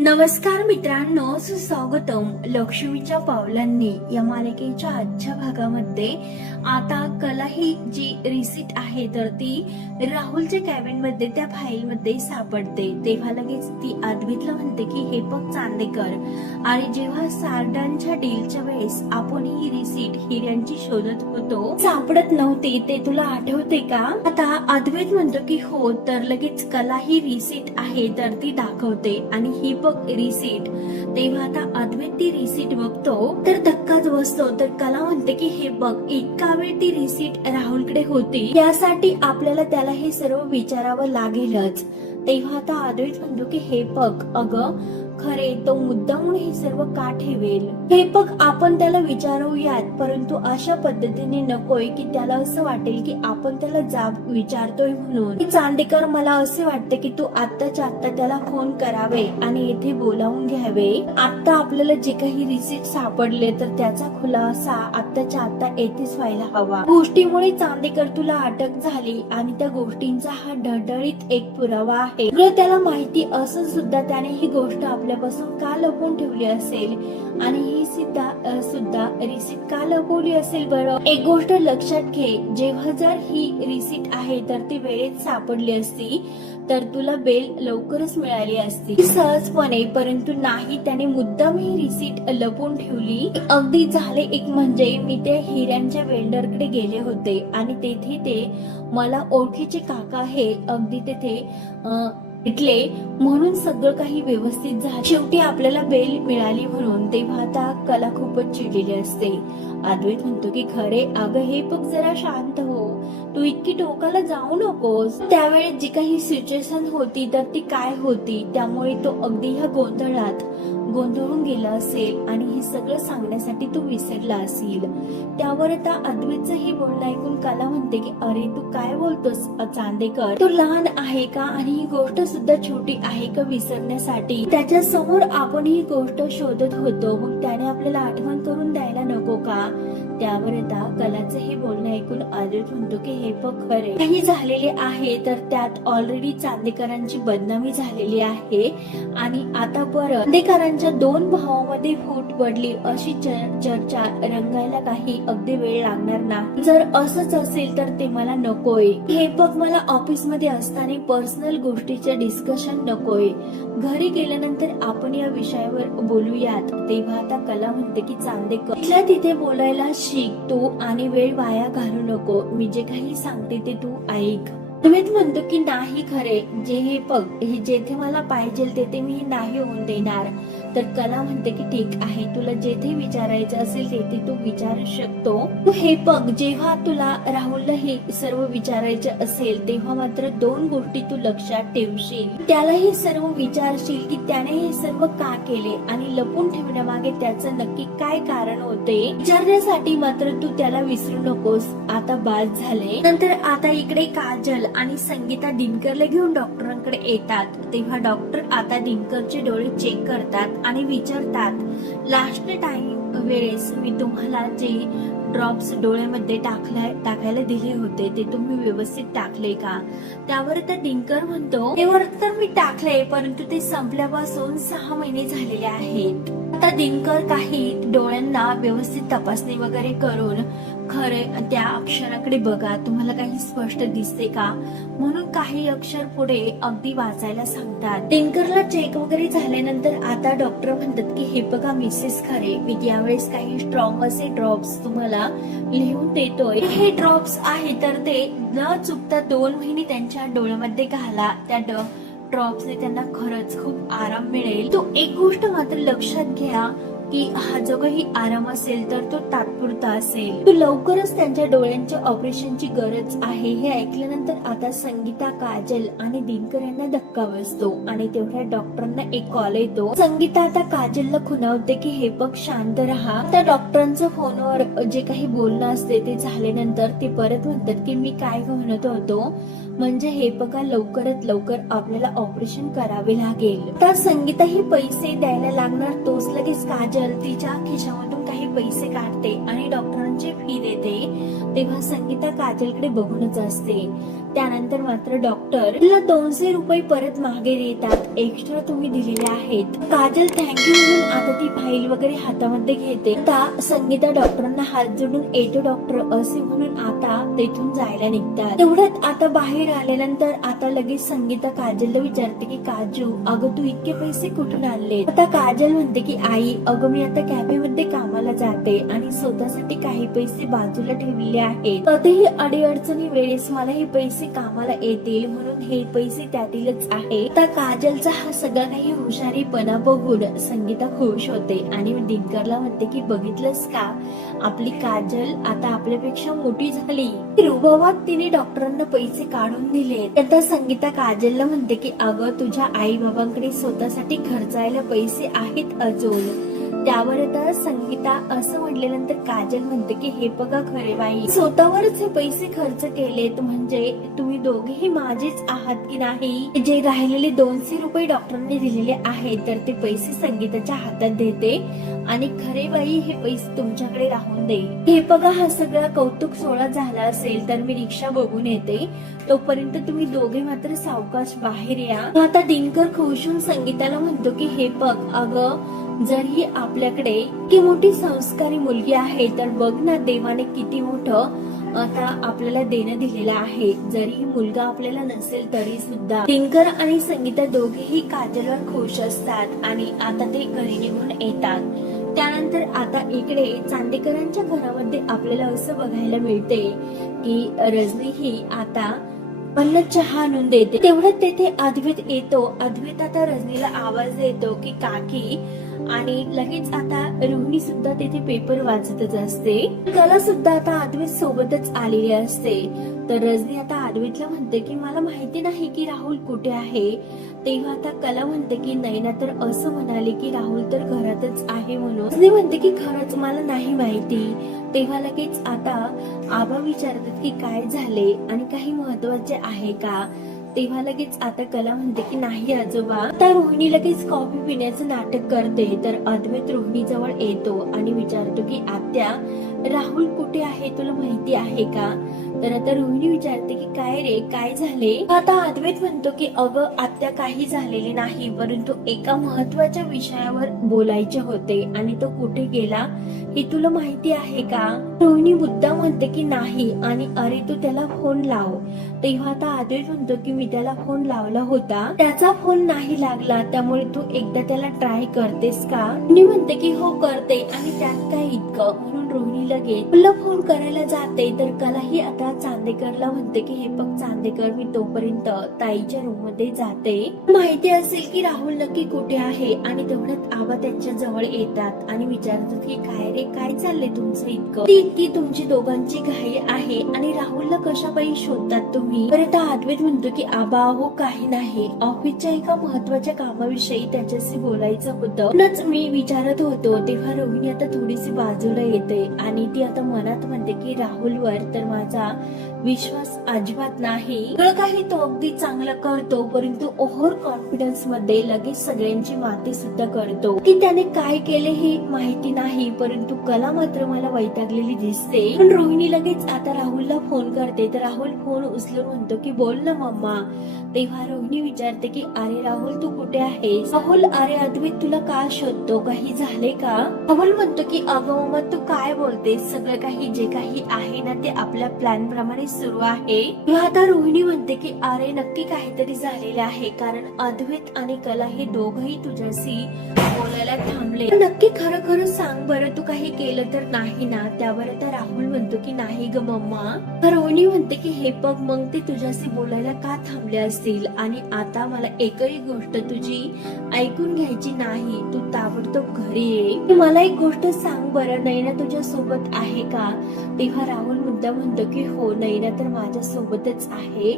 नमस्कार मित्रांनो सुस्वागतम. लक्ष्मीच्या पावलांनी या मालिकेच्या आजच्या भागामध्ये आता कला ही जी रिसिट आहे तर ती राहुलच्या कॅबिनमध्ये त्या फाईल मध्ये सापडते. तेव्हा लगेच ती आदवीतला म्हणते की हे बघ चांदेकर आणि जेव्हा सार्डांच्या डीलच्या वेळेस आपण ही रिसिट हिऱ्यांची शोधत होतो सापडत नव्हती ते तुला आठवते का? आता अद्वैत म्हणतो की हो तर लगेच कला ही रिसिट आहे तर ती दाखवते. आणि ही बघ रिसीट तेव्हा आता अद्वैत ती रिसीट बघतो तर धक्काच बसतो. तर कला म्हणते की हे बघ इतका वेळ ती रिसीट राहुलकडे होती यासाठी आपल्याला त्याला हे सर्व विचारावं लागेलच. तेव्हा आता अद्वैत म्हणतो की हे बघ अगं खरे तो मुद्दामून हे सर्व का ठेवेल? हे बघ आपण त्याला विचारूयात परंतु अशा पद्धतीने नकोय की त्याला असं वाटेल की आपण त्याला जाब विचारतोय म्हणून. चांदेकर मला असे वाटते की तू आत्ताच्या आत्ता त्याला फोन करावे आणि येथे बोलावून घ्यावे. आता आपल्याला जे काही रिसिप्ट सापडले तर त्याचा खुलासा आत्ताच्या आत्ता येथेच व्हायला हवा. गोष्टीमुळे चांदेकर तुला अटक झाली आणि त्या गोष्टींचा हा ढळढळीत एक पुरावा आहे. त्याला माहिती असून सुद्धा त्याने ही गोष्ट आपल्यापासून का लपवून ठेवली असेल? आणि ही सुद्धा सुद्धा रिसीट का लपवली असेल बरं? एक गोष्ट लक्षात घे जेव्हा जर ही रिसीट आहे तर ती वेळेत सापडली असती तर तुला बेल लवकरच मिळाली असती. सहजपणे परंतु नाही त्याने मुद्दाम ही रिसीट लपवून ठेवली. अगदी झाले एक म्हणजे मी त्या हिऱ्यांच्या वेल्डरकडे गेले होते आणि तेथे ते मला ओळखीचे काका हे अगदी तेथे भेटले म्हणून सगळं काही व्यवस्थित झालं. शेवटी आपल्याला बेल मिळाली म्हणून तेव्हा आता कला खूपच चिडलेली असते. अद्वैत म्हणतो की खरे अगं हे बघ जरा शांत हो. तू इतकी टोकाला जाऊ नकोस. त्यावेळेस जी काही सिच्युएशन होती तर ती काय होती त्यामुळे तो अगदी ह्या गोंधळात गोंधळून गेला असेल आणि हे सगळं सांगण्यासाठी तू विसरला असेल. त्यावर आता अद्वैतचं हे बोलणं ऐकून कला म्हणते की अरे तू काय बोलतोस चांदेकर? तू लहान आहे का? आणि ही गोष्ट सुद्धा छोटी आहे का विसरण्यासाठी? त्याच्यासमोर आपण ही गोष्ट शोधत होतो. मग त्याने आपल्याला आठवण करून द्यायला नको का? त्यावर आता कलाचं हे बोलणं ऐकून अद्वैत म्हणतो की हे बघ खरे काही झालेले आहे तर त्यात ऑलरेडी चांदेकरांची बदनामी झालेली आहे. आणि आता परत त्यांच्या दोन भावामध्ये फूट पडली अशी चर्चा रंगायला काही अगदी वेळ लागणार नाही. जर असंच असेल तर ते मला नकोय. हे बघ मला ऑफिसमध्ये असताना पर्सनल गोष्टीचे डिस्कशन नकोय. घरी गेल्यानंतर आपण या विषयावर बोलूयात. तेव्हा आता कला म्हणते की चांदेकर तिला तिथे बोलायला शिक तू आणि वेळ वाया घालू नको. मी जे काही सांगते ते तू ऐक. तुम्ही म्हणतो की नाही खरे. जे हे बघ हे जेथे मला पाहिजे तेथे मी नाही होऊन देणार. तर कला म्हणते की ठीक आहे तुला जेथे विचारायचं असेल तेथे तू विचारू शकतो. तू हे बघ जेव्हा तुला राहुलला हे सर्व विचारायचं असेल तेव्हा मात्र दोन गोष्टी तू लक्षात ठेवशील. त्याला हे सर्व विचारशील की त्याने हे सर्व का केले आणि लपून ठेवण्यामागे त्याचं नक्की काय कारण होते? विचारण्यासाठी मात्र तू त्याला विसरू नकोस. आता बाद झाले नंतर आता इकडे काजल आणि संगीता दिनकरला घेऊन डॉक्टरांकडे येतात. तेव्हा डॉक्टर आता दिनकरचे डोळे चेक करतात. आणि विचारतात लास्ट टाइम वेळेस मी तुम्हाला जे ड्रॉप्स डोळ्यामध्ये टाकल्या टाकायला दिले होते ते तुम्ही व्यवस्थित टाकले का? त्यावर त्या डिंकर म्हणतो तेवर तर मी टाकले परंतु ते संपल्यापासून सहा महिने झालेले आहेत. आता दिनकर काही डोळ्यांना व्यवस्थित तपासणी वगैरे करून खरे त्या अक्षराकडे बघा तुम्हाला काही स्पष्ट दिसते का? म्हणून काही अक्षर पुढे अगदी वाचायला सांगतात. दिनकरला चेक वगैरे झाल्यानंतर आता डॉक्टर म्हणतात की हे बघा मिसेस खरे मी यावेळेस काही स्ट्रॉंग असे ड्रॉप्स तुम्हाला लिहून देतोय. हे ड्रॉप्स आहे तर ते न चुकता दोन महिने त्यांच्या डोळ्यामध्ये घाला. त्या ड्रॉप्सने त्यांना खरंच खूप आराम मिळेल. तो एक गोष्ट मात्र लक्षात घ्या की हा जो काही आराम असेल तर तो तात्पुरता असेल. तो लवकरच त्यांच्या डोळ्यांच्या ऑपरेशनची गरज आहे हे ऐकल्यानंतर आता संगीता काजल आणि दिनकर यांना धक्का बसतो आणि तेवढ्या डॉक्टरांना एक कॉल येतो. संगीता आता काजलला खुनावते की हे बघ शांत राहा. त्या डॉक्टरांचं फोनवर जे काही बोलणं असते ते झाल्यानंतर ते परत म्हणतात की मी काय म्हणत होतो? म्हणजे हे बघा लवकरात लवकर आपल्याला ऑपरेशन करावे लागेल. तर संगीताही पैसे द्यायला लागणार. तोच लगेच काजल तिच्या खिशामधून काही पैसे काढते आणि डॉक्टरांची फी देते. तेव्हा संगीता काजलकडे बघूनच असते. त्यानंतर मात्र डॉक्टर तिला दोनशे रुपये परत मागे देतात. एक्स्ट्रा तुम्ही दिलेले आहेत. काजल थँक्यू म्हणून आता ती फाईल वगैरे हातामध्ये घेते. आता संगीता डॉक्टरांना हात जोडून येतो डॉक्टर असे म्हणून आता तेथून जायला निघतात. तेवढ्यात आता बाहेर आल्यानंतर आता लगेच संगीता काजलला विचारते की काजू अगं तू इतके पैसे कुठून आणले? आता काजल म्हणते की आई अगं मी आता कॅफे मध्ये कामाला जाते आणि स्वतःसाठी काही पैसे बाजूला ठेवलेले आहेत कधीही अडीअडचणी वेळेस मला हे पैसे कामाला येतील म्हणून हे पैसे त्यातीलच आहे. तर काजलचा हा सगळा काही हुशारीपणा बघून संगीता खुश होते आणि दिनकरला म्हणते की बघितलंस का? आपली काजल आता आपल्यापेक्षा मोठी झाली. रुबाबात तिने डॉक्टरांना पैसे काढून दिले. आता संगीता काजलला म्हणते की अगं तुझ्या आई बाबांकडे स्वतःसाठी खर्चायला पैसे आहेत अजून. त्यावर आता संगीता असं म्हटल्यानंतर काजल म्हणते की हे बघा खरे बाई स्वतःवरच हे पैसे खर्च केलेत म्हणजे तुम्ही दोघेही माझेच आहात की नाही? जे राहिलेले दोनशे रुपये डॉक्टरांनी दिलेले आहेत तर ते पैसे संगीताच्या हातात देते. आणि खरे बाई हे पैसे तुमच्याकडे राहून दे. हे बघा हा सगळा कौतुक सोहळा झाला असेल तर मी रिक्षा बघून येते. तोपर्यंत तुम्ही दोघे मात्र सावकाश बाहेर या. आता दिनकर खुशून संगीताला म्हणतो की हे बघ अगं जर ही आपल्याकडे इतकी मोठी संस्कारी मुलगी आहे तर बघ ना देवाने किती मोठं आता आपल्याला देणं दिलेलं आहे. जरी मुलगा आपल्याला नसेल तरी सुद्धा. दिनकर आणि संगीता दोघेही काजलवर खुश असतात आणि आता ते घरी निघून येतात. त्यानंतर आता इकडे चांदेकरांच्या घरामध्ये आपल्याला असं बघायला मिळते की रजनी ही आता पण चहा आणून देते. तेवढ्यात तेथे अद्वैत येतो. अद्वैत आता रजनीला आवाज देतो की काकी आणि लगेच आता रोहिणी सुद्धा तेथे पेपर वाचतच असते. कला सुद्धा आता अद्वैत सोबतच आलेली असते. तर रजनी आता अद्वैतला म्हणते की मला माहिती नाही की राहुल कुठे आहे. तेव्हा आता कला म्हणते की नैना तर असं म्हणाले की राहुल तर घरातच आहे म्हणून. रजनी म्हणते की खरंच मला नाही माहिती. तेव्हा लगेच आता आबा विचारतात की काय झाले? आणि काही महत्त्वाचे आहे का? तेव्हा लगेच आता कला म्हणते की नाही आजोबा. आता रोहिणी लगेच कॉफी पिण्याचं नाटक करते. तर अद्वैत रोहिणी जवळ येतो आणि विचारतो की आत्या राहुल कुठे आहे तुला माहिती आहे का? तर आता रोहिणी विचारते की काय रे काय झाले? आता अद्वैत म्हणतो की अगं आत्या काही झालेले नाही परंतु एका महत्त्वाच्या विषयावर बोलायचे होते आणि तो कुठे गेला हे तुला माहिती आहे का? रोहिणी मुद्दा म्हणते की नाही आणि अरे तू त्याला फोन लाव. तेव्हा आता अद्वैत म्हणतो की मी त्याला फोन लावला होता. त्याचा फोन नाही लागला त्यामुळे तू एकदा त्याला ट्राय करतेस का? मी म्हणते की हो करते आणि त्यात काय इतकं? म्हणून रोहिणी लगेच पुन्हा फोन करायला जाते तर कलाही आता चांदेकरला म्हणते की हे बघ चांदेकर मी तोपर्यंत ताईच्या रूममध्ये जाते. माहिती असेल की राहुल नक्की कुठे आहे आणि तेवढ्यात आबा त्यांच्या जवळ येतात आणि विचारतात की काय रे काय चाललंय तुमचं इतकं? ती इतकी तुमची दोघांची घाई आहे आणि राहुलला कशापायी शोधतात तुम्ही? परत आदवेत म्हणतो की आबा हो काही नाही. ऑफिसच्या एका महत्त्वाच्या कामाविषयी त्याच्याशी बोलायचं होतं. म्हणूनच मी विचारत होतो तेव्हा रोहिणी आता थोडीशी बाजूला येते आणि ती आता मनात म्हणते की राहुलवर तर माझा विश्वास अजिबात नाही. सगळं काही तो अगदी चांगलं करतो परंतु ओव्हर कॉन्फिडन्समध्ये लगेच सगळ्यांची माती सुद्धा करतो. की त्याने काय केले हे माहिती नाही परंतु कला मात्र मला वैतागलेली दिसते. पण रोहिणी लगेच आता राहुलला फोन करते. तर राहुल फोन उचलून म्हणतो की बोल ना मम्मा. तेव्हा रोहिणी विचारते की अरे राहुल तू कुठे आहेस? राहुल अरे अद्वित तुला का शोधतो? काही झाले का? राहुल म्हणतो की अगं मम्मा तू काय बोलतेस? सगळं काही जे काही आहे ना ते आपल्या प्लॅन प्रमाणे सुरू आहे. आता रोहिणी म्हणते की अरे नक्की काहीतरी झालेलं आहे कारण अद्वैत आणि कला हे दोघही तुझ्याशी बोलायला थांबले. नक्की खरं खरं सांग बरं तू काही केलं तर नाही ना? त्यावर आता राहुल म्हणतो की नाही ग मम्मा. तर रोहिणी म्हणते की हे बघ मग ते तुझ्याशी बोलायला का थांबले असतील? आणि आता मला एकही गोष्ट तुझी ऐकून घ्यायची नाही. तू ताबडतोब घरी ये. मला एक गोष्ट सांग बरं नैना तुझ्या सोबत आहे का? तेव्हा राहुल मुद्दा म्हणतो की हो नैना तर माझ्या सोबतच आहे.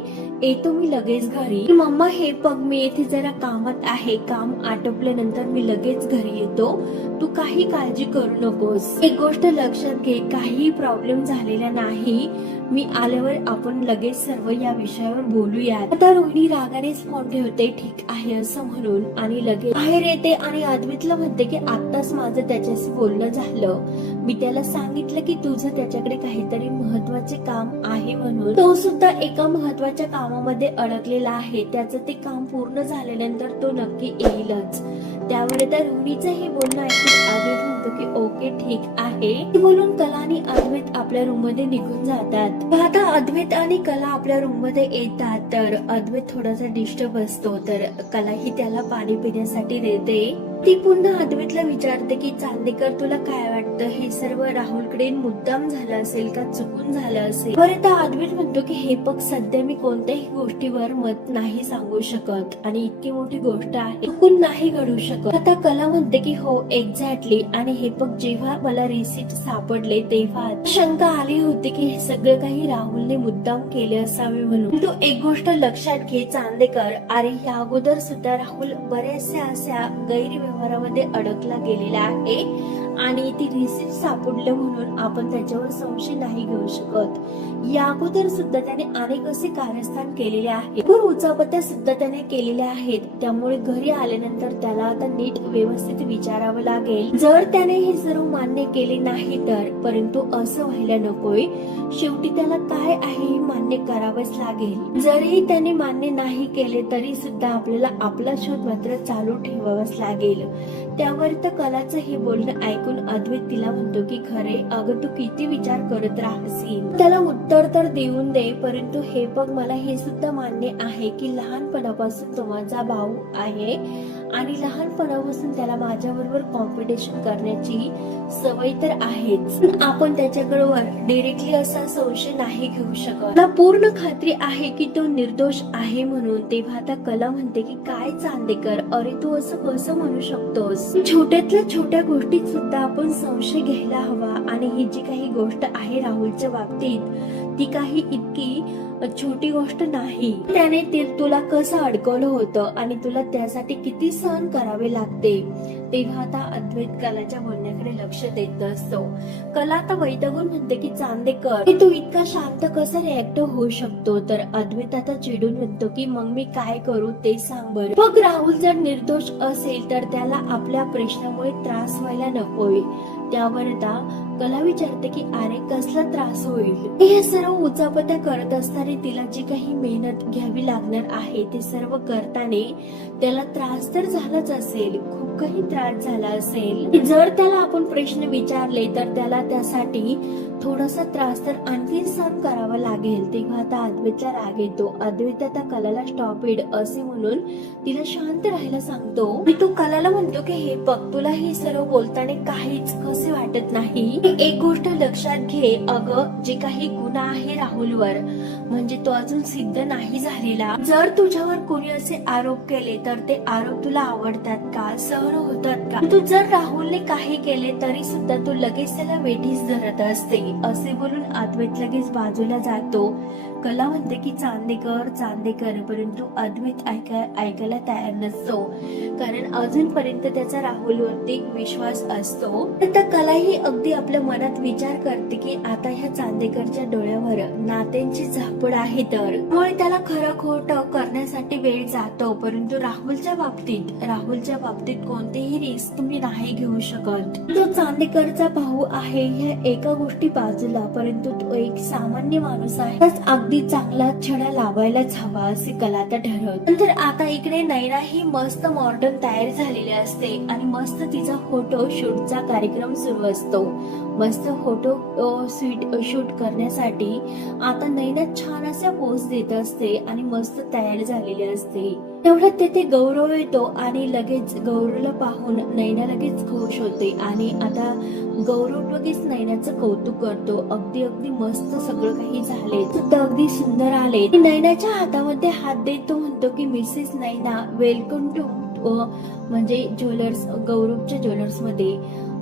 येतो मी लगेच घरी. मम्मा हे बघ मी येथे जरा कामात आहे. काम आटोपल्यानंतर मी लगेच घरी येतो. तू काही काळजी करू नकोस. एक गोष्ट लक्षात घे. काही प्रॉब्लेम झालेला नाही. मी आल्यावर आपण लगेच सर्व या विषयावर बोलूया आता रोहिणी रागानेच फोन ठेवते ठीक आहे असं म्हणून आणि लगेच बाहेर येते आणि अद्वैतला म्हणते की आताच माझं त्याच्याशी बोलणं झालं. मी त्याला सांगितलं की तुझं त्याच्याकडे काहीतरी महत्त्वाचे काम आहे म्हणून. तो सुद्धा एका महत्त्वाच्या कामामध्ये अडकलेला आहे. त्याचं ते काम पूर्ण झाल्यानंतर तो नक्की येईलच. त्यावर त्या रोहिणीचं हे बोलणं ऐकून आदित्य म्हणतो की ओके ठीक आहे. बोलून कला आणि अद्वैत आपल्या रूममध्ये निघून जातात. आता अद्वैत आणि कला आपल्या रूममध्ये येतात. तर अद्वैत थोडासा डिस्टर्ब असतो. तर कला ही त्याला पाणी पिण्यासाठी देते. ती पुन्हा अद्वैतला विचारते की चांदेकर तुला काय वाटतं? हे सर्व राहुलकडे मुद्दाम झालं असेल का? चुकून झालं असेल? बरं तर अद्वैत म्हणतो की हे बघ सध्या मी कोणत्याही गोष्टीवर मत नाही सांगू शकत आणि इतकी मोठी गोष्ट आहे. चुकून नाही घडू शकत. आता कला म्हणते की हो एक्झॅक्टली आणि हे बघ जेव्हा मला रिसिप्ट सापडले तेव्हा शंका आली होती की हे सगळं काही राहुलने मुद्दाम केले असावे म्हणून. तू एक गोष्ट लक्षात घे चांदेकर. अरे या अगोदर सुद्धा राहुल बऱ्याचशा अशा गैरव्यवहारामध्ये अडकला गेलेला आहे. आणि ती रिसिप्ट सापडलं म्हणून आपण त्याच्यावर संशय नाही घेऊ शकत. या अगोदर सुद्धा त्याने अनेक असे कार्यस्थान केलेले आहे भरपूर उचापत्या सुद्धा त्याने केलेल्या आहेत. त्यामुळे घरी आल्यानंतर त्याला आता नीट व्यवस्थित विचारावं लागेल. जर त्याने हे सर्व मान्य केले नाही तर परंतु असं व्हायला नकोय. शेवटी त्याला काय आहे हे मान्य करावंच लागेल. जरी त्याने मान्य नाही केले तरी सुद्धा आपल्याला आपला शोध मात्र चालू ठेवावाच लागेल. त्यावर तर कलाचं हे बोलणं ऐकून अद्वैत तिला म्हणतो की खरे अगं तू किती विचार करत राहशील? त्याला उत्तर तर देऊन दे परंतु हे बघ मला हे सुद्धा मान्य आहे की लहानपणापासून तो माझा भाऊ आहे आणि लहानपणापासून त्याला माझ्याबरोबर कॉम्पिटिशन करण्याची सवय तर आहेच. आपण त्याच्याकडवर डिरेक्टली असा संशय नाही घेऊ शकत. मला पूर्ण खात्री आहे की तो निर्दोष आहे म्हणून. तेव्हा आता कला म्हणते की काय चांदेकर अरे तू असं कसं म्हणू शकतोस? छोट्यातल्या छोट्या गोष्टीत सुद्धा आता आपण संशय घ्यायला हवा आणि ही जी काही गोष्ट आहे राहुलच्या बाबतीत ती काही इतकी छोटी गोष्ट नाही. त्याने ते तुला कसं अडकवलं होतं आणि तुला त्यासाठी किती सहन करावे लागते? तेव्हा आता अद्वैत कलाच्या बोलण्याकडे लक्ष देत असतो. कला आता वैदगुण म्हणते की चांदेकर हे तू इतका शांत कसा रिॲक्ट होऊ शकतो? तर अद्वैत आता चिडून म्हणतो की मग मी काय करू ते सांग बरं. मग राहुल जर निर्दोष असेल तर त्याला आपल्या प्रश्नामुळे त्रास व्हायला नकोय त्यावर आता कला विचारते की अरे कसला त्रास होईल? हे सर्व उचापत्या करत असताना तिला जी काही मेहनत घ्यावी लागणार आहे ते सर्व करताने त्याला त्रास तर झालाच असेल खूप काही त्रास झाला असेल. जर त्याला आपण प्रश्न विचारले तर त्याला त्यासाठी थोडासा त्रास तर आणखी सहन करावा लागेल. तेव्हा आता अद्वैतला राग येतो. अद्वैत आता कलाला स्टॉप इड असे म्हणून तिला शांत राहायला सांगतो. मी तो कलाला म्हणतो की हे बघ तुला हे सर्व बोलताना काहीच कसे वाटत नाही? एक गोष्ट लक्षात घे. अगं जे काही गुन्हा आहे राहुलवर म्हणजे तो अजून सिद्ध नाही झालेला. जर तुझ्यावर कोणी असे आरोप केले तर ते आरोप तुला आवडतात का? सहन होतात का? तू जर राहुलने काही केले तरी सुद्धा तू लगेच त्याला वेठीस धरत असते. असे बोलून अद्वैत लगेच बाजूला जातो. कला म्हणते की चांदेकर चांदेकर परंतु अद्वैत ऐका ऐकायला तयार नसतो. कारण अजूनपर्यंत त्याचा राहुलवरती विश्वास असतो. आता कला ही अगदी आपल्या मनात विचार करते की आता ह्या चांदेकरच्या डोळ्यावर नात्यांची झापड आहे तर. त्यामुळे त्याला खरं खोट करण्यासाठी वेळ जातो. परंतु राहुलच्या बाबतीत राहुलच्या बाबतीत कोणतेही रिस्क तुम्ही नाही घेऊ शकत. तो चांदेकरचा भाऊ आहे ह्या एका गोष्टी बाजूला परंतु तो एक सामान्य माणूस आहे. अगदी चांगला छडा लावायलाच हवा असे कला तर ठरवत. नंतर आता इकडे नैना ही मस्त मॉडर्न तयार झालेली असते आणि मस्त तिचा फोटो शूटचा कार्यक्रम सुरू असतो. मस्त फोटो स्वीट शूट करण्यासाठी आता नैना छान अशा पोस्ट देत असते आणि मस्त तयार झालेली असते. तेवढ्यात तेथे गौरव येतो आणि लगेच गौरवला पाहून नैना लगेच खुश होते आणि आता गौरव लगेच नैनाचं कौतुक करतो. अगदी अगदी मस्त सगळं काही झाले सुद्धा अगदी सुंदर आले. नैनाच्या हातामध्ये हात देतो म्हणतो की मिसेस नैना वेलकम टू म्हणजे ज्वेलर्स गौरवच्या ज्वेलर्समध्ये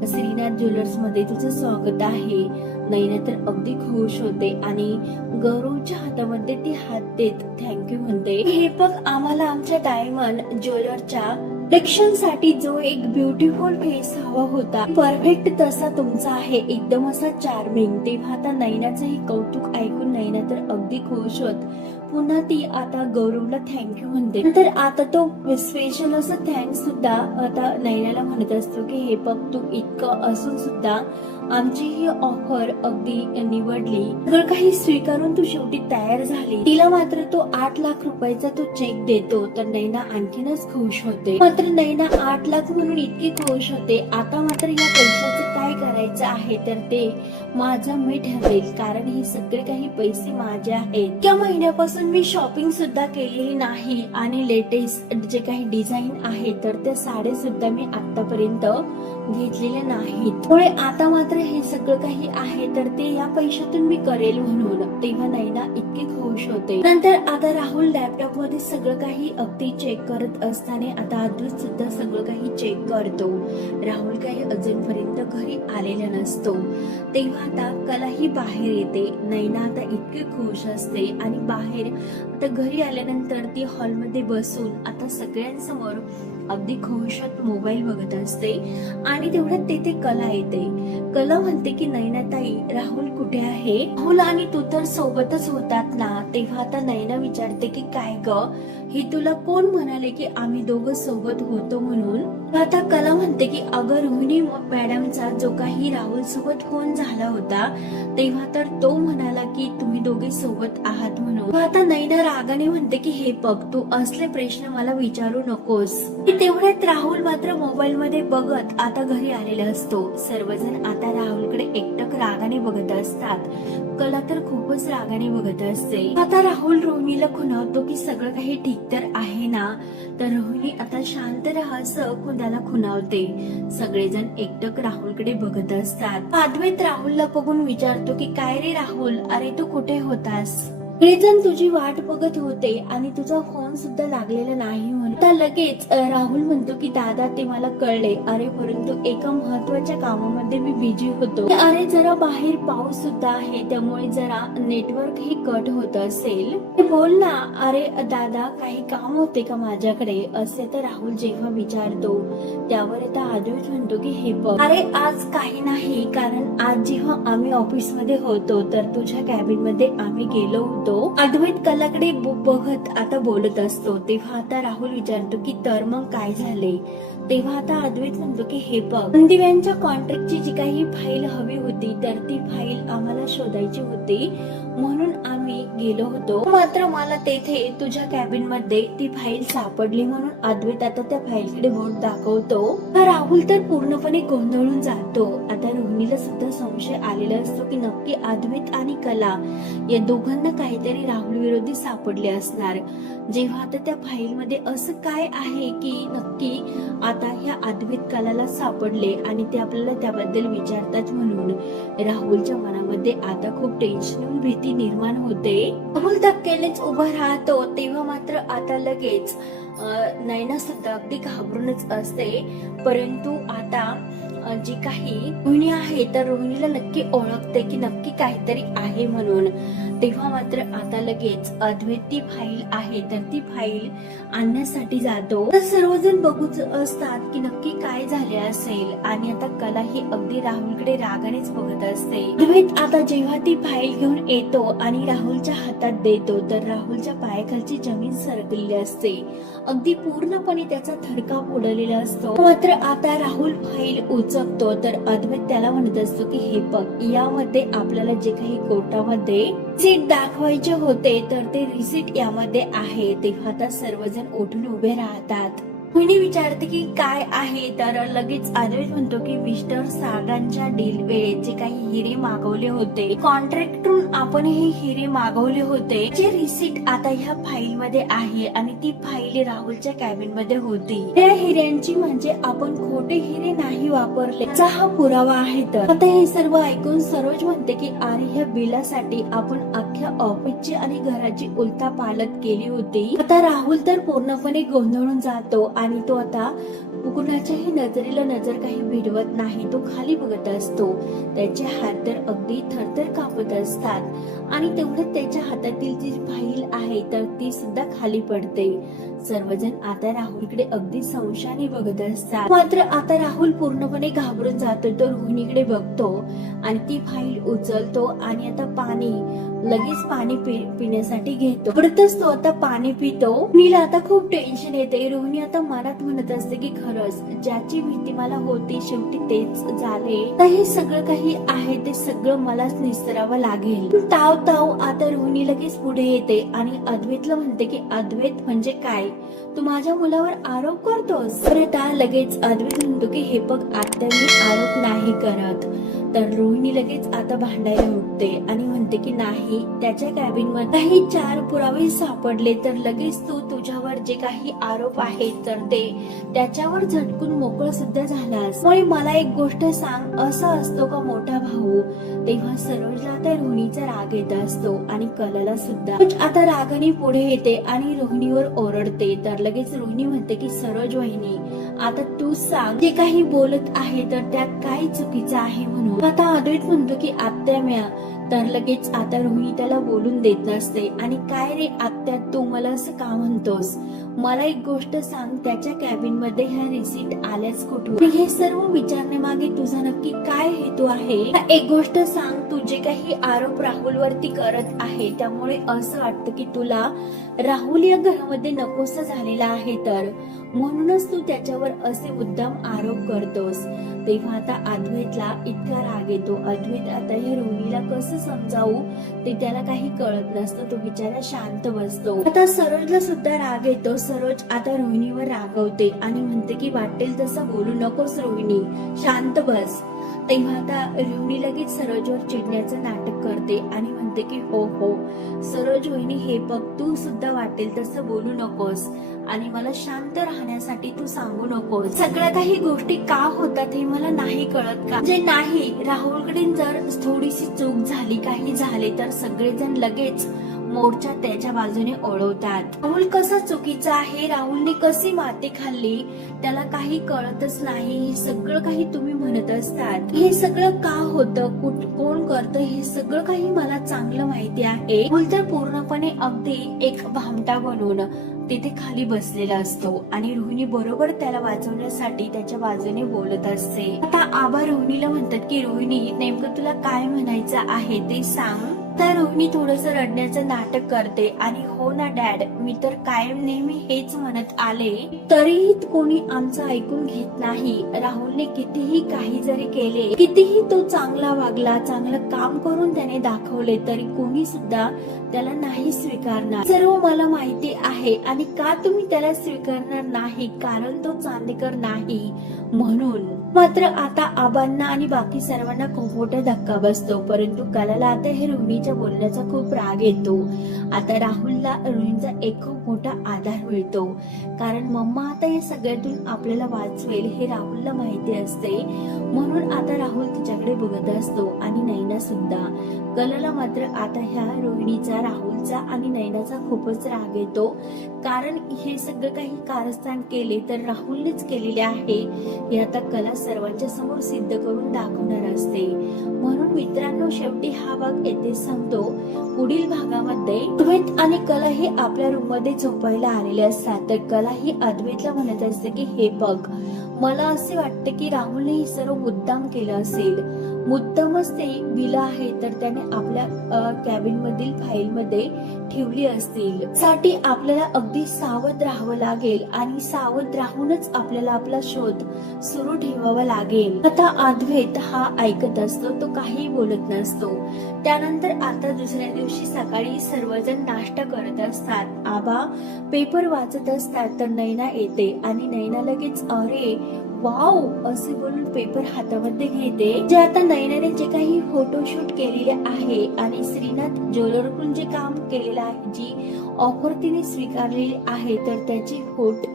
श्रीनाथ ज्वेलर्समध्ये तुझं स्वागत आहे. नैना तर अगदी खुश होते आणि गौरवच्या हातामध्ये ती हात देत थँक्यू म्हणते. हे बघ आम्हाला आमच्या डायमंड ज्वेलरच्या कलेक्शनसाठी जो एक ब्युटिफुल फेस हवा होता. परफेक्ट तसा तुमचा आहे. एकदम असा चार्मिंग तेव्हा आता नैनाचं हे कौतुक ऐकून नैना तर अगदी खुश होत. पुन्हा ती आता गौरवला थँक्यू म्हणते. नंतर आता तो स्पेशल असं थँक्स सुद्धा आता नैनाला म्हणत असतो की हे बघ तू इतकं असून सुद्धा आमची ही ऑफर अगदी निवडली. सगळं काही स्वीकारून तू शेवटी तयार झाली. तिला मात्र तो आठ लाख रुपयाचा तो चेक देतो तर नैना आणखीनच खुश होते. मात्र नैना आठ लाख म्हणून इतकी खुश होते. आता मात्र या पैशाचं काय करायचं आहे? तर ते माझा मी ठरवेल कारण हे सगळे काही पैसे माझे आहेत. त्या महिन्यापासून मी शॉपिंग सुद्धा केलेली नाही. आणि लेटेस्ट जे काही डिझाईन आहे तर त्या साड्या सुद्धा मी आतापर्यंत घेतलेल्या नाहीत. त्यामुळे आता मात्र हे सगळं काही आहे तर ते या पैशातून मी करेल म्हणून. तेव्हा नैना इतकी खुश होते. नंतर आता राहुल लॅपटॉपमध्ये सगळं काही अगदी चेक करत असताना आता अद्भुत सुद्धा सगळं काही चेक करतो. राहुल काही अजूनपर्यंत घरी आलेला नसतो. तेव्हा आता कलाही बाहेर येते. नैना आता इतकी खुश असते आणि बाहेर आता घरी आल्यानंतर ती हॉलमध्ये बसून आता सगळ्यांसमोर अगदी खुशात मोबाईल बघत असते आणि तेवढ्यात तेथे कला येते. कला म्हणते की नैनाताई राहुल कुठे आहे? राहुल आणि तू तर सोबतच होतात ना. तेव्हा आता नैना विचारते की काय ग? हे तुला कोण म्हणाले की आम्ही दोघं सोबत होतो म्हणून? आता कला म्हणते की अगं रोहिणी मॅडमचा जो काही राहुल सोबत फोन झाला होता तेव्हा तर तो म्हणाला की तुम्ही दोघे सोबत आहात म्हणून. आता नैना रागाने म्हणते की हे बघ तू असले प्रश्न मला विचारू नकोस. तेवढ्यात राहुल मात्र मोबाईल मध्ये बघत आता घरी आलेला असतो. सर्वजण आता राहुलकडे एकटक रागाने बघत असतात. कला तर खूपच रागाने बघत असते. आता राहुल रोहिणीला खुणावतो की सगळं काही ठीक तर आहे ना तर रोहिणी आता शांत राहा असं कुणाला खुणावते. सगळेजण एकटक राहुलकडे बघत असतात. अद्वैत राहुलला बघून विचारतो की काय रे राहुल? अरे तू कुठे होतास? सगळेजण तुझी वाट बघत होते आणि तुझा फोन सुद्धा लागलेला नाही म्हणून. लगेच राहुल म्हणतो की दादा ते मला कळले. अरे परंतु एका महत्त्वाच्या कामामध्ये मी बिझी होतो. अरे जरा बाहेर पाऊस सुद्धा आहे त्यामुळे जरा नेटवर्क ही कट होत असेल. बोल ना. अरे दादा काही काम होते का माझ्याकडे? असे तर राहुल जेव्हा विचारतो. त्यावर आता आदोष म्हणतो की हे बघ. अरे आज काही नाही कारण आज जेव्हा आम्ही ऑफिसमध्ये होतो तर तुझ्या कॅबिनमध्ये आम्ही गेलो होतो. अद्वैत कलाकडे बघत आता बोलत असतो तेव्हा आता राहुल विचारतो की तर मग काय झाले? तेव्हा आता अद्वैत म्हणतो की हे बघ दिव्यांच्या कॉन्ट्रॅक्टची जी काही फाईल हवी होती तर ती फाईल आम्हाला शोधायची होती. म्हणून आम्ही गेलो होतो. मात्र मला तेथे तुझ्या कॅबिनमध्ये ती फाईल सापडली म्हणून अद्वैत आता त्या फाईलकडे बोट दाखवतो. राहुल तर पूर्णपणे गोंधळून जातो. आता रोहिणीला सुद्धा संशय आलेला असतो की नक्की अद्वैत आणि कला या दोघांना काहीतरी राहुल विरोधी सापडले असणार. जेव्हा आता त्या फाईल मध्ये असं काय आहे की नक्की आता ह्या अद्वैत कलाला सापडले आणि ते आपल्याला त्याबद्दल विचारतात म्हणून. राहुलच्या मनामध्ये आता खूप टेन्शन भीती निर्माण होते. राहुल धक्क्यानेच उभा राहतो तेव्हा मात्र आता लगेच नैना सुद्धा अगदी घाबरूनच असते. परंतु आता जी काही रोहिणी आहे तर रोहिणीला नक्की ओळखते की नक्की काहीतरी आहे म्हणून. तेव्हा मात्र आता लगेच अद्वैत ती फाईल आहे तर ती फाईल आणण्यासाठी जातो. तर सर्वजण बघूच असतात की नक्की काय झाले असेल. आणि आता कला ही अगदी राहुलकडे रागानेच बघत असते. अद्वैत आता जेव्हा ती फाईल घेऊन येतो आणि राहुलच्या हातात देतो तर राहुलच्या पायाखालची जमीन सरकलेली असते. अगदी पूर्णपणे त्याचा थरकाप उडलेला असतो. मात्र आता राहुल फाईल जगतो तर अद्वैत त्याला म्हणत असतो की हे बघ यामध्ये आपल्याला जे काही कोर्टामध्ये सीट दाखवायचे होते तर ते रिसीट यामध्ये आहे. तेव्हा आता सर्वजण उठून उभे राहतात. मोहिनी विचारते की काय आहे? तर लगेच अद्वैत म्हणतो की मिस्टर सागांच्या डील वेळेचे काही हिरे मागवले होते. कॉन्ट्रॅक्टरून आपण हे हिरे मागवले होते. जे रिसीट आता ह्या फाईल मध्ये आहे आणि ती फाईल राहुलच्या कॅबिनमध्ये होती. त्या हिऱ्यांची म्हणजे आपण खोटे हिरे नाही वापरले. चा हा पुरावा आहे तर. आता हे सर्व ऐकून सरोज म्हणते की अरे ह्या बिलासाठी आपण अख्ख्या ऑफिसची आणि घराची उलथा पालत केली होती. आता राहुल तर पूर्णपणे गोंधळून जातो. आणि तो आता कुणाच्याही नजरेला नजर काही भिडवत नाही. तो खाली बघत असतो. त्याचे हात तर अगदी थरथर कापत असतात आणि तेवढ्यात त्याच्या हातातील जी फाईल आहे तर ती सुद्धा खाली पडते. सर्वजण आता राहुलकडे अगदी संशयाने बघत असतात. मात्र आता राहुल पूर्णपणे घाबरून जातो. तो रोहिणीकडे बघतो आणि ती फाईल उचलतो आणि आता पाणी लगेच पाणी पिण्यासाठी घेतो. परतच तो आता पाणी पितो. नीला आता खूप टेन्शन येते. रोहिणी आता मनात म्हणत असते की खरंच ज्याची भीती मला होती शेवटी तेच झाले. तर हे सगळं काही आहे ते सगळं मलाच निस्तरावं लागेल. ताव ताव आता रोहिणी लगेच पुढे येते आणि अद्वैतला म्हणते की अद्वैत म्हणजे काय? तू माझ्या मुलावर आरोप करतोस? तर आता लगेच अद्वैत म्हणतो की हे बघ आता मी आरोप नाही करत. तर रोहिणी लगेच आता भांडायला उठते आणि म्हणते की नाही त्याच्या कॅबिनमध्ये काही चार पुरावे सापडले तर लगेच तू तुझ्यावर जे काही आरोप आहेत तर ते त्याच्यावर झटकून मोकळ सुद्धा झालास मुळे मला एक गोष्ट सांग असा असतो का मोठा भाऊ? तेव्हा सरोजला त्या रोहिणीचा राग येत असतो आणि कलाला सुद्धा. आता रागाने पुढे येते आणि रोहिणीवर ओरडते. तर लगेच रोहिणी म्हणते की सरोज वहिनी आता तू सांग जे काही बोलत आहे तर त्यात काय चुकीचं आहे म्हणून? आता अद्वैत म्हणतो की आत्या म्या. तर लगेच आता रोहिणी त्याला बोलून देत नसते. आणि काय रे आत्या तू मला असं का म्हणतोस? मला एक गोष्ट सांग त्याच्या कॅबिनमध्ये ह्या रिसिट आल्याच कुठून? हे सर्व विचारण्यामागे तुझा नक्की काय हेतू आहे? एक गोष्ट सांग तू जे काही आरोप राहुल वरती करत आहे त्यामुळे असं वाटतं की तुला राहुल या घरामध्ये नकोस झालेला आहे तर? म्हणूनच तू त्याच्यावर असे मुद्दाम आरोप करतोस. तेव्हा आता अद्वैतला इतका राग येतो. अद्वैत आता या रोहिणीला कसं समजावू? ते त्याला काही कळत नसतं. तो बिचारा शांत बसतो. आता सरोजला सुद्धा राग येतो. सरोज आता रोहिणीवर रागवते आणि म्हणते की वाटेल तसं बोलू नकोस रोहिणी शांत बस. तेव्हा आता रोहिणी लगेच सरोजवर चिडण्याचं नाटक करते आणि म्हणते की हो हो सरोज रोहिणी हे बघ तू सुद्धा वाटेल तसं बोलू नकोस आणि मला शांत राहण्यासाठी तू सांगू नकोस. सगळ्या काही गोष्टी का होतात हे मला नाही कळत का? जे नाही राहुलकडे जर थोडीशी चूक झाली काही झाले तर सगळेजण लगेच मोर्चा त्याच्या बाजूने ओढवतात. राहुल कसा चुकीचा आहे राहुलने कशी माती खाल्ली त्याला काही कळतच नाही हे सगळं काही तुम्ही म्हणत असतात. हे सगळं का होतं कुठ कोण करतं हे सगळं काही मला चांगलं माहिती आहे. राहुल तर पूर्णपणे अगदी एक भामटा बनून तिथे खाली बसलेला असतो आणि रोहिणी बरोबर त्याला वाचवण्यासाठी त्याच्या बाजूने बोलत असते. आता आबा रोहिणीला म्हणतात की रोहिणी नेमकं तुला काय म्हणायचं आहे ते सांग. तर मी थोडस रडण्याचं नाटक करते. आणि हो ना डॅड मी तर कायम नेहमी हेच म्हणत आले. तरीही कोणी आमचं ऐकून घेत नाही. राहुलने कितीही काही जरी केले कितीही तो चांगला वागला चांगलं काम करून त्याने दाखवले तरी कोणी सुद्धा त्याला नाही स्वीकारणार. सर्व मला माहिती आहे. आणि का तुम्ही त्याला स्वीकारणार नाही? कारण तो चांदेकर नाही. म्हणून मात्र आता आबांना आणि बाकी सर्वांना खूप मोठा धक्का बसतो. परंतु कलाला आता हे रोहिणीच्या बोलण्याचा खूप राग येतो. आता राहुलला अरुणचा एक खूप मोठा आधार मिळतो. कारण मम्मा आता या सगळ्यातून आपल्याला वाचवेल हे राहुलला माहिती असते. म्हणून आता राहुल तिच्याकडे बघत असतो आणि नैना सुद्धा. कलाला मात्र आता ह्या रोहिणीचा राहुलचा आणि नैनाचा खूपच राग येतो. कारण हे सगळं काही कारस्थान केले तर राहुलनेच केलेले आहे. हे आता कला सर्वांच्या समोर सिद्ध करून दाखवणार असते. म्हणून मित्रांनो शेवटी हा भाग येथे सांगतो पुढील भागामध्ये अद्वैत आणि कला हे आपल्या रूममध्ये झोपायला आलेले असतात. तर कला ही अद्वैतला म्हणत असते की हे बघ. मला असे वाटते की राहुलने हे सर्व मुद्दाम केलं असेल. मुद्दामच ते बिल आहे तर त्याने आपल्या कॅबिन मधील फाईल मध्ये ठेवली असतील. साठी आपल्याला अगदी सावध राहावं लागेल आणि सावध राहूनच आपल्याला आपला शोध सुरू ठेवावा लागेल. आता अद्वैत हा ऐकत असतो तो काही बोलत नसतो. त्यानंतर आता दुसऱ्या दिवशी सकाळी सर्वजण नाश्ता करत असतात. आबा पेपर वाचत असतात तर नैना येते आणि नैना लगेच अरे वाव! असे बोलून पेपर हातामध्ये घेते. जे आता नयनाने जे काही फोटोशूट केलेले आहे आणि श्रीनाथ ज्वेलरकडून जे काम केलेलं आहे जी ऑफर तिने स्वीकारलेली आहे तर त्याची फोट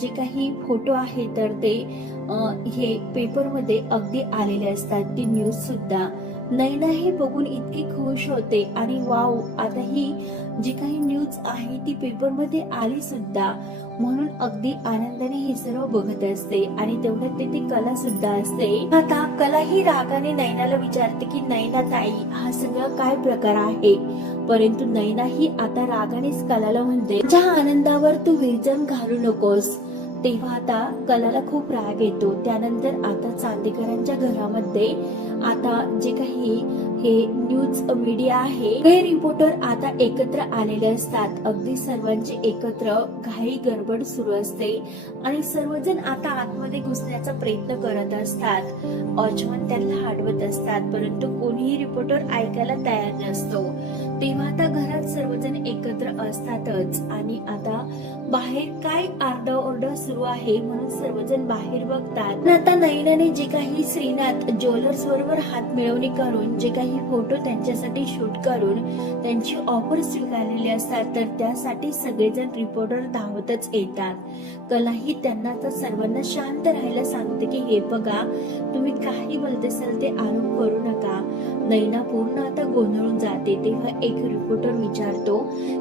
जे काही फोटो आहे तर ते हे पेपरमध्ये अगदी आलेले असतात. ती न्यूज सुद्धा. नैना हे बघून इतकी खुश होते आणि वाव आता ही जी काही न्यूज आहे ती पेपरमध्ये आली सुद्धा. म्हणून अगदी आनंदाने हे सर्व बघत असते आणि तेवढ्यात तिथे कला सुद्धा असते. आता कला ही रागाने नैनाला विचारते की नैना ताई हा सगळा काय प्रकार आहे? परंतु नैना ही आता रागानेच कलाला म्हणते ज्या आनंदावर तू विरजन घालू नकोस. तेव्हा आता कलाला खूप राग येतो. त्यानंतर आता चांदेकरांच्या घरामध्ये आता जे काही हे न्यूज मीडिया आहे हे रिपोर्टर आता एकत्र आलेले असतात. अगदी सर्वांचे एकत्र घाई गडबड सुरू असते आणि सर्वजण आता आतमध्ये घुसण्याचा प्रयत्न करत असतात. अजमन त्यांना हटवत असतात परंतु कोणीही रिपोर्टर ऐकायला तयार नसतो. तेव्हा आता घरात सर्वजण एकत्र असतातच. आणि आता बाहेर काय आरडाओरडा सुरू आहे म्हणून सर्वजण बाहेर बघतात. आता नयनाने जे काही श्रीनाथ ज्वेलर्स बरोबर हात मिळवणी करून जे काही फोटो त्यांच्यासाठी शूट करून त्यांची ऑफर स्वीकारलेली असतात तर त्यासाठी सगळेजण रिपोर्टर धावतच येतात. कलाही त्यांना तर सर्वांना शांत राहायला सांगते की हे बघा तुम्ही काही बोलत असाल ते आरोप करू नका. नैना पूर्ण आता गोंधळून जाते. तेव्हा एक रिपोर्टर विचारतो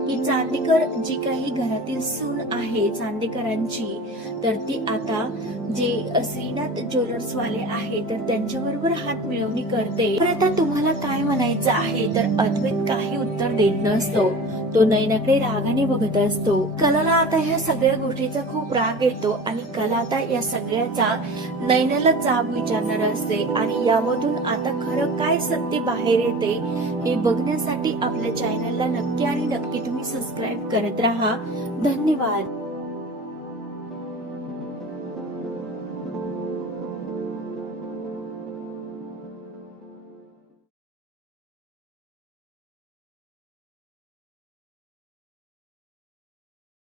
की चांदेकर जी काही घरातील सून आहे चांदेकरांची तर ती आता जे श्रीनाथ ज्वेलर्स वाले आहे तर त्यांच्या बरोबर हात मिळवणी करते. पण आता तुम्हाला काय म्हणायचं आहे? तर अद्वैत काही उत्तर देत नसतो. तो नैनाकडे रागाने बघत असतो. कलाला आता ह्या सगळ्या गोष्टीचा खूप राग येतो आणि कला आता या सगळ्याचा नैनाला जाब विचारणार असते. आणि यामधून आता खरं काय सत्य बाहेर येते हे बघण्यासाठी आपल्या चॅनलला नक्की आणि नक्की तुम्ही सबस्क्राईब करत राहा. धन्यवाद.